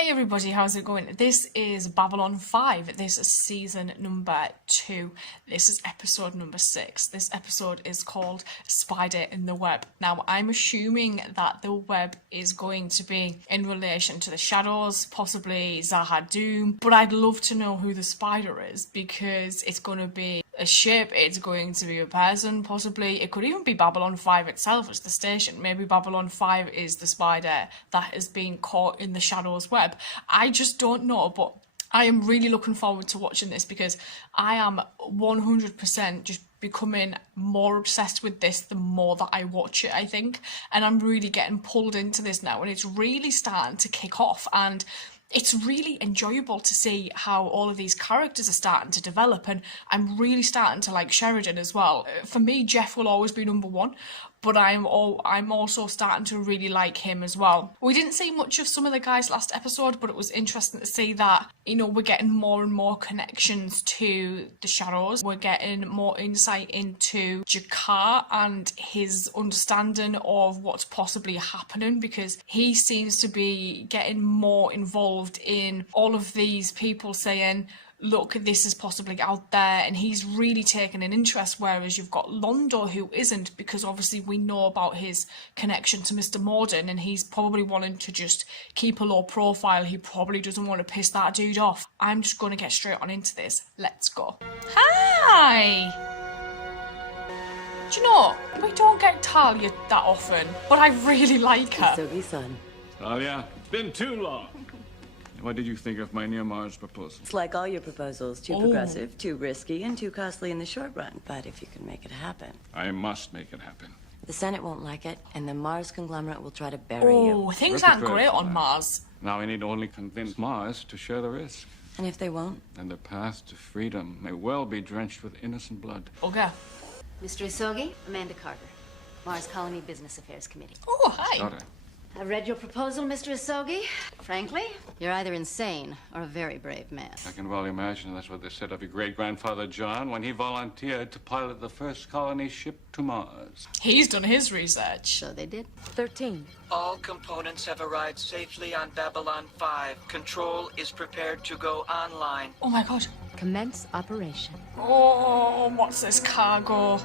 Hey everybody, how's it going? This is Babylon 5. This is season number 2. This is episode number 6. This episode is called Spider in the Web. Now, I'm assuming that the web is going to be in relation to the shadows, possibly Zaha Doom, but I'd love to know who the spider is because it's going to be a ship, it's going to be a person, possibly. It could even be Babylon 5 itself as the station. Maybe Babylon 5 is the spider that has been caught in the shadows web. I just don't know, but I am really looking forward to watching this because I am 100% just becoming more obsessed with this the more that I watch it, I think. And I'm really getting pulled into this now and it's really starting to kick off, and it's really enjoyable to see how all of these characters are starting to develop, and I'm really starting to like Sheridan as well. For me, Jeff will always be number one, but I'm also starting to really like him as well. We didn't see much of some of the guys last episode, but it was interesting to see that, you know, we're getting more and more connections to the shadows. We're getting more insight into Jakar and his understanding of what's possibly happening, because he seems to be getting more involved in all of these people saying, look, this is possibly out there, and he's really taken an interest, whereas you've got Londo who isn't, because obviously we know about his connection to Mr. Morden and he's probably wanting to just keep a low profile. He probably doesn't want to piss that dude off. I'm just going to get straight on into this. Let's go. Hi! Do you know, we don't get Talia that often, but I really like her. S2E6. Talia, it's been too long. What did you think of my near Mars proposal? It's like all your proposals, too progressive, too risky, and too costly in the short run. But if you can make it happen. I must make it happen. The Senate won't like it, and the Mars conglomerate will try to bury you. Oh, things aren't great on Mars. Now we need only convince Mars to share the risk. And if they won't? Then the path to freedom may well be drenched with innocent blood. Okay. Mr. Isogi, Amanda Carter, Mars Colony Business Affairs Committee. Oh, hi. Daughter. I read your proposal, Mr. Isogi. Frankly, you're either insane or a very brave man. I can well imagine that's what they said of your great-grandfather John when he volunteered to pilot the first colony ship to Mars. He's done his research. So they did. 13. All components have arrived safely on Babylon 5. Control is prepared to go online. Oh my god. Commence operation. Oh, what's this cargo?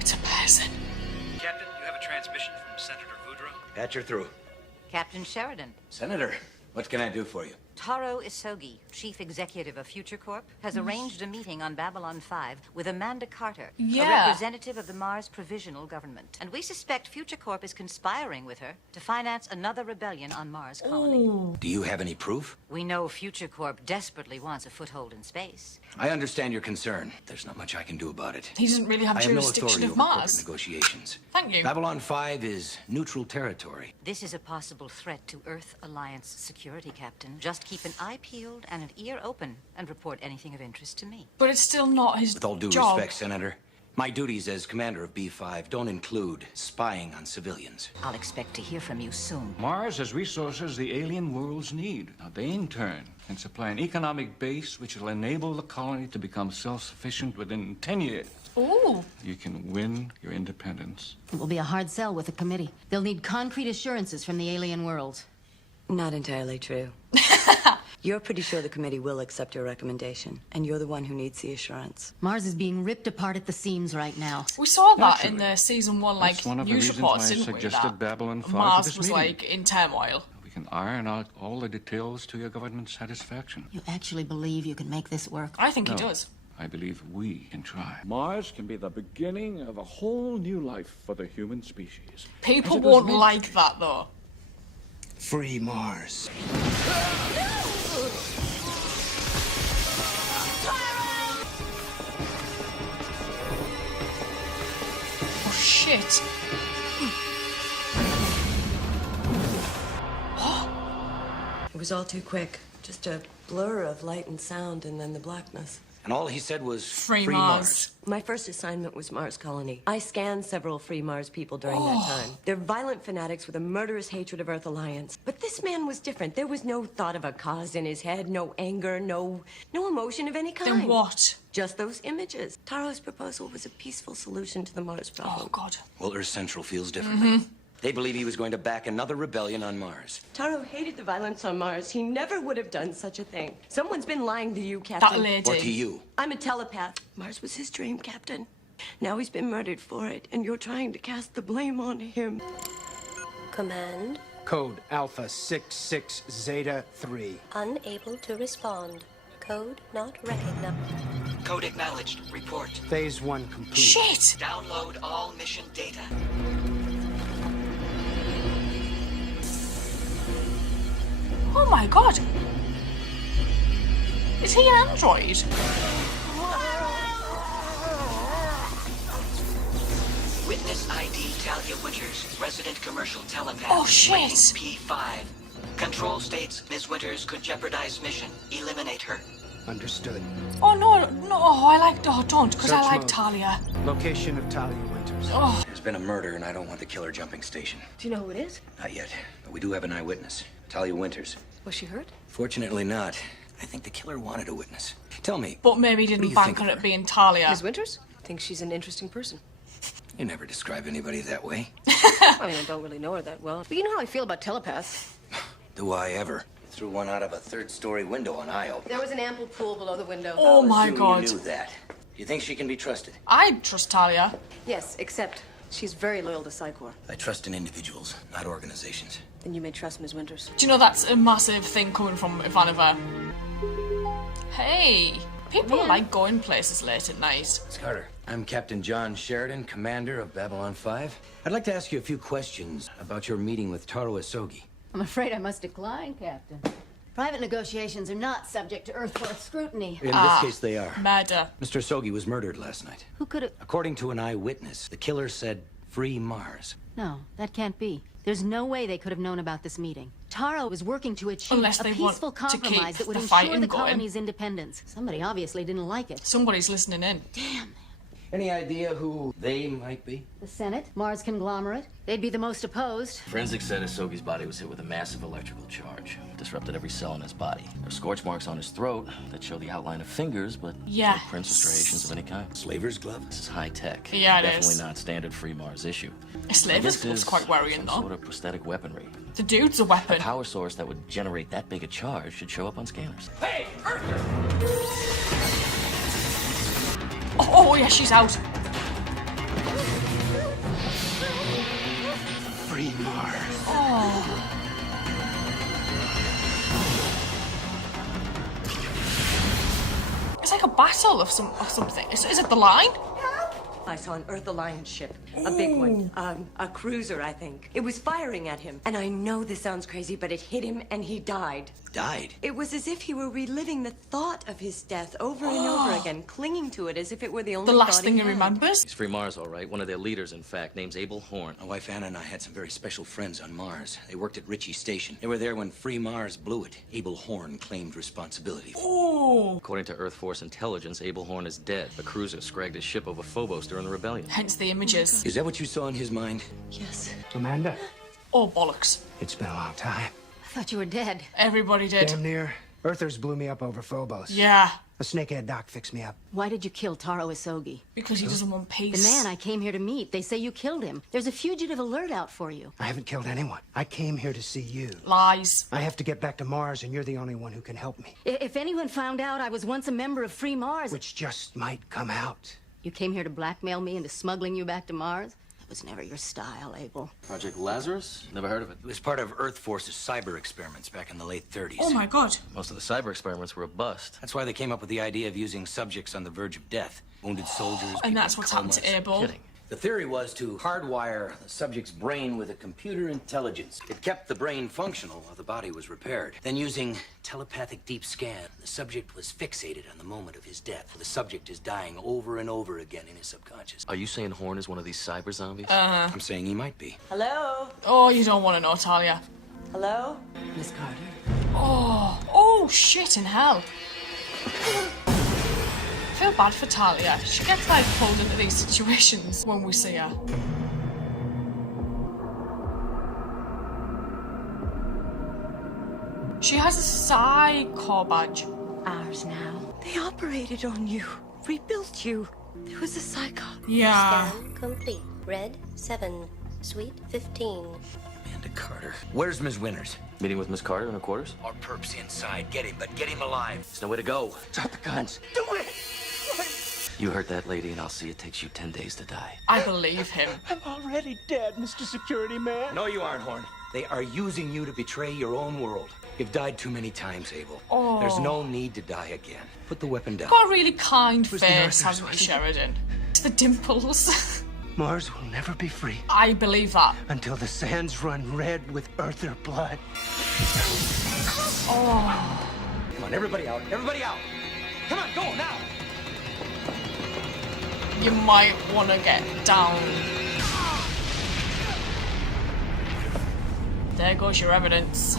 It's a person. Captain, you have a transmission from Senator Voudreau. Patch her through. Captain Sheridan. Senator, what can I do for you? Taro Isogi, Chief Executive of Future Corp, has arranged a meeting on Babylon 5 with Amanda Carter, Yeah. a representative of the Mars Provisional Government. And we suspect Future Corp is conspiring with her to finance another rebellion on Mars Colony. Do you have any proof? We know Future Corp desperately wants a foothold in space. I understand your concern. There's not much I can do about it. He doesn't really have I have no jurisdiction authority of over corporate Mars. negotiations. Thank you. Babylon 5 is neutral territory. This is a possible threat to Earth Alliance security, Captain. Just keep an eye peeled and an ear open and report anything of interest to me. But it's still not his With all due job. respect, Senator, my duties as commander of B5 don't include spying on civilians. I'll expect to hear from you soon. Mars has resources the alien worlds need. Now they, in turn, can supply an economic base which will enable the colony to become self-sufficient within 10 years. Ooh. You can win your independence. It will be a hard sell with the committee. They'll need concrete assurances from the alien world. Not entirely true. You're pretty sure the committee will accept your recommendation, and you're the one who needs the assurance. Mars is being ripped apart at the seams right now. We saw that in Naturally. the season 1, like, That's one of the news reasons reports, why I didn't we? suggested That Babylon 5 for Mars this was, meeting. like, in turmoil. We can iron out all the details to your government's satisfaction. You actually believe you can make this work? I think he No. does. I believe we can try. Mars can be the beginning of a whole new life for the human species. People As it was won't meant like that, though. Free Mars. Oh, shit. It was all too quick. Just a blur of light and sound, and then the blackness. And all he said was Free Mars. My first assignment was Mars Colony. I scanned several free Mars people during that time. They're violent fanatics with a murderous hatred of Earth Alliance. But this man was different. There was no thought of a cause in his head, no anger, no emotion of any kind. Then what? Just those images. Taro's proposal was a peaceful solution to the Mars problem. Oh, God. Well, Earth Central feels differently. They believe he was going to back another rebellion on Mars. Taro hated the violence on Mars. He never would have done such a thing. Someone's been lying to you, Captain. That lady. Or to you. I'm a telepath. Mars was his dream, Captain. Now he's been murdered for it, and you're trying to cast the blame on him. Command. Code Alpha 66 Zeta 3. Unable to respond. Code not recognized. Code acknowledged. Report. Phase 1 complete. Shit! Download all mission data. Oh my god! Is he an android? Witness ID Talia Winters, resident commercial telepath. Oh, shit. Rating P5. Control states Ms. Winters could jeopardize mission. Eliminate her. Understood. Oh no, no, I like, oh don't, because I Search like mode. Talia. Location of Talia Winters. Oh, There's been a murder, and I don't want the killer jumping station. Do you know who it is? Not yet, but we do have an eyewitness. Talia Winters. Was she hurt? Fortunately not. I think the killer wanted a witness. Tell me, but maybe he What do didn't you bank think on of it her? being Talia. Ms. Winters? Think she's an interesting person. you never describe anybody that way. I mean, I don't really know her that well. But you know how I feel about telepaths. Do I ever? Threw one out of a third-story window on Io. There was an ample pool below the window. Oh my Assume god. You knew that. You think she can be trusted? I trust Talia. Yes, except she's very loyal to Psychor. I trust in individuals, not organizations. Then you may trust Ms. Winters. Do you know that's a massive thing coming from Ivanova? Hey, people like going places late at night. It's Carter. I'm Captain John Sheridan, commander of Babylon 5. I'd like to ask you a few questions about your meeting with Taro Asogi. I'm afraid I must decline, Captain. Private negotiations are not subject to Earth-Force scrutiny. In this case, they are. Murder. Mr. Asogi was murdered last night. Who could have... According to an eyewitness, the killer said, "Free Mars." No, that can't be. There's no way they could have known about this meeting. Taro was working to achieve Unless a they want peaceful to compromise keep that would the ensure fighting the going. colony's independence. Somebody obviously didn't like it. Somebody's listening in. Damn. Any idea who they might be? The Senate, Mars conglomerate, they'd be the most opposed. Forensics said Asogi's body was hit with a massive electrical charge. Disrupted every cell in his body. There are scorch marks on his throat that show the outline of fingers, but Yeah. no prints or striations of any kind. Slaver's glove? This is high tech. Yeah, it Definitely is. not standard Free Mars issue. A slaver's This glove's is quite worrying some though. sort of prosthetic weaponry. The dude's a weapon. A power source that would generate that big a charge should show up on scanners. Hey, Earther! Oh yeah, she's out. Free Mars. Oh. It's like a battle of something. Is it the line? I saw an Earth Alliance ship. A big one. A cruiser, I think. It was firing at him. And I know this sounds crazy, but it hit him and he died. Died? It was as if he were reliving the thought of his death over and over again, clinging to it as if it were the only The last thought thing he had. remembers? He's Free Mars, all right. One of their leaders, in fact, name's Abel Horn. My wife Anna and I had some very special friends on Mars. They worked at Ritchie Station. They were there when Free Mars blew it. Abel Horn claimed responsibility. Oh. According to Earth Force intelligence, Abel Horn is dead. A cruiser scragged his ship over Phobos during the rebellion. Hence the images. Is that what you saw in his mind? Yes. Amanda, Oh bollocks. it's been a long time. I thought you were dead. Everybody did. Damn near. Earthers blew me up over Phobos. Yeah. A snakehead doc fixed me up. Why did you kill Taro Asogi? Because he doesn't want peace. The man I came here to meet, they say you killed him. There's a fugitive alert out for you. I haven't killed anyone. I came here to see you. Lies. I have to get back to Mars, and you're the only one who can help me. If anyone found out I was once a member of Free Mars... Which just might come out. You came here to blackmail me into smuggling you back to Mars? That was never your style, Abel. Project Lazarus? Never heard of it. It was part of Earth Force's cyber experiments back in the late 30s. Oh my god. Most of the cyber experiments were a bust. That's why they came up with the idea of using subjects on the verge of death. Wounded soldiers, people And that's in what's happened to comas. Abel. Kidding. The theory was to hardwire the subject's brain with a computer intelligence. It kept the brain functional while the body was repaired. Then using telepathic deep scan, the subject was fixated on the moment of his death. The subject is dying over and over again in his subconscious. Are you saying Horn is one of these cyber zombies? I'm saying he might be. Hello? Oh, you don't want to know, Talia. Hello? Miss Carter? Oh. Oh, shit in hell. I feel bad for Talia. She gets like pulled into these situations when we see her. She has a Psycho badge. Ours now. They operated on you, rebuilt you. There was a psycho. Yeah. Scan complete. Red 7. Suite 15. Amanda Carter. Where's Ms. Winters? Meeting with Miss Carter in her quarters? Our perp's inside. Get him, but get him alive. There's no way to go. Drop the guns. Do it! You hurt that lady, and I'll see it takes you 10 days to die. I believe him. I'm already dead, Mr. Security Man. No, you aren't, Horn. They are using you to betray your own world. You've died too many times, Abel. Oh. There's no need to die again. Put the weapon down. Got a really kind Was the face, nurse, hasn't he, wasn't it? Sheridan? It's the dimples. Mars will never be free I believe that. until the sands run red with Earther blood. Oh. Come on, everybody out. Everybody out. Come on, go now. You might want to get down. There goes your evidence.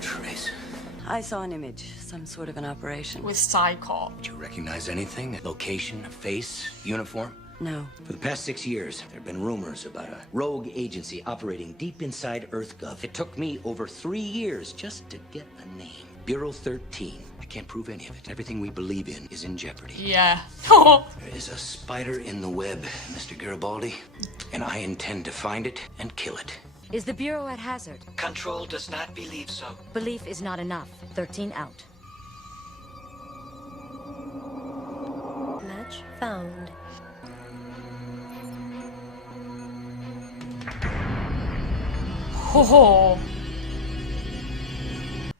Trace. I saw an image, some sort of an operation. With Psycho. Did you recognize anything? Location, face, uniform? No. For the past 6 years, there have been rumors about a rogue agency operating deep inside EarthGov. It took me over 3 years just to get a name. Bureau 13. I can't prove any of it. Everything we believe in is in jeopardy. Yeah. There is a spider in the web, Mr. Garibaldi, and I intend to find it and kill it. Is the Bureau at hazard? Control does not believe so. Belief is not enough. 13 out. Match found. Ho ho.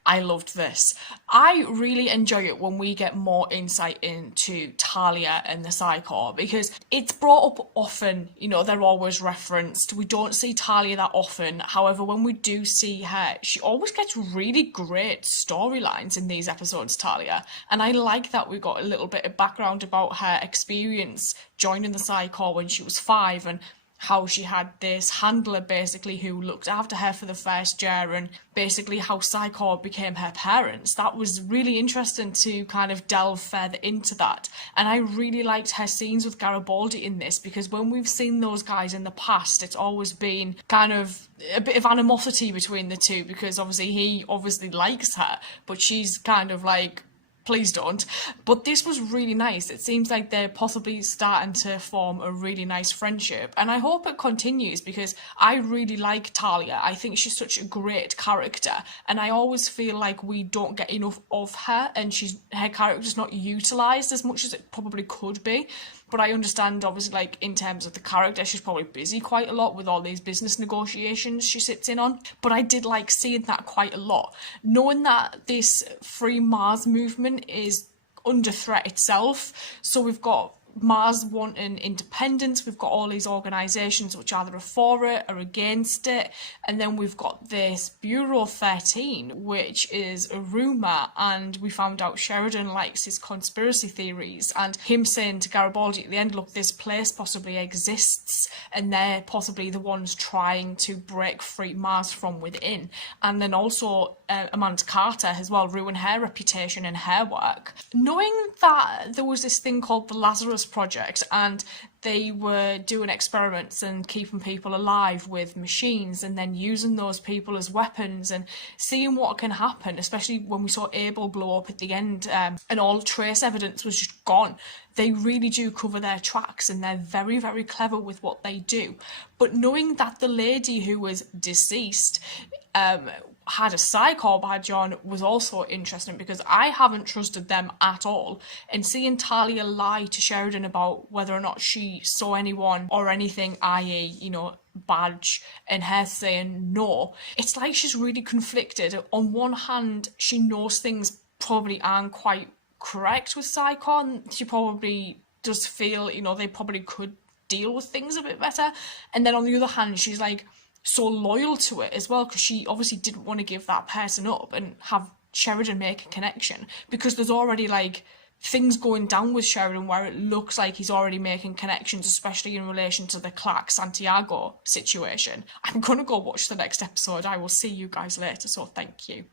I loved this. I really enjoy it when we get more insight into Talia and the Psycho because it's brought up often, you know, they're always referenced. We don't see Talia that often. However, when we do see her, she always gets really great storylines in these episodes, Talia. And I like that we got a little bit of background about her experience joining the Psycho when she was 5 and how she had this handler basically who looked after her for the first year and basically how Psycho became her parents. That was really interesting to kind of delve further into that. And I really liked her scenes with Garibaldi in this because when we've seen those guys in the past, it's always been kind of a bit of animosity between the two because obviously he obviously likes her, but she's kind of like, please don't. But this was really nice. It seems like they're possibly starting to form a really nice friendship. And I hope it continues because I really like Talia. I think she's such a great character. And I always feel like we don't get enough of her and her character's not utilised as much as it probably could be. But I understand, obviously, like, in terms of the character, she's probably busy quite a lot with all these business negotiations she sits in on. But I did like seeing that quite a lot. Knowing that this Free Mars movement is under threat itself. So we've got Mars wanting independence, we've got all these organisations which either are for it or against it, and then we've got this Bureau 13 which is a rumour, and we found out Sheridan likes his conspiracy theories and him saying to Garibaldi at the end, look, this place possibly exists and they're possibly the ones trying to break free Mars from within. And then also Amanda Carter as well, ruin her reputation and her work. Knowing that there was this thing called the Lazarus Project and they were doing experiments and keeping people alive with machines and then using those people as weapons and seeing what can happen, especially when we saw Abel blow up at the end and all trace evidence was just gone. They really do cover their tracks and they're very, very clever with what they do. But knowing that the lady who was deceased had a Psycho badge on was also interesting because I haven't trusted them at all. And seeing Talia lie to Sheridan about whether or not she saw anyone or anything, i.e., you know, badge, and her saying no, it's like she's really conflicted. On one hand, she knows things probably aren't quite correct with Psycho, and she probably does feel, you know, they probably could deal with things a bit better. And then on the other hand, she's like so loyal to it as well because she obviously didn't want to give that person up and have Sheridan make a connection because there's already like things going down with Sheridan where it looks like he's already making connections, especially in relation to the Clark Santiago situation. I'm gonna go watch the next episode. I will see you guys later, so thank you.